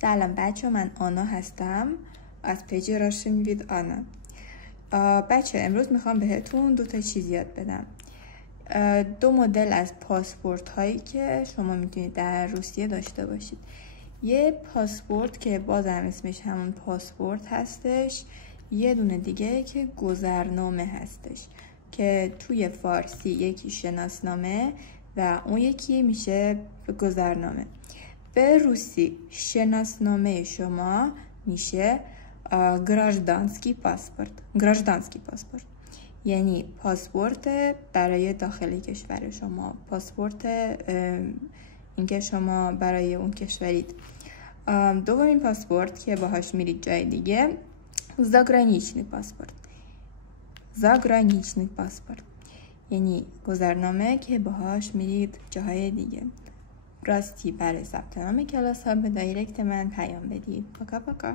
سلام بچه، من آنا هستم از پیج راشن وید آنا. بچه امروز میخوام بهتون 2 چیز یاد بدم. 2 مدل از پاسپورت هایی که شما میتونید در روسیه داشته باشید. یه پاسپورت که بازم اسمش همون پاسپورت هستش، یه دونه دیگه که گذرنامه هستش که توی فارسی یکی شناسنامه و اون یکی میشه گذرنامه. به روسی شناسنامه شما میشه گراژدانسکی پاسپورت، یعنی پاسپورت برای داخل کشور شما، پاسپورت اینکه شما برای اون کشورید. دومین پاسپورت که باهاش میرید جای دیگه زاگرانیچنی پاسپورت، یعنی گذرنامه که باهاش میرید جاهای دیگه. راستی برای ثبت نام کلاس ها به دایرکت من پیام بدید. پاکا.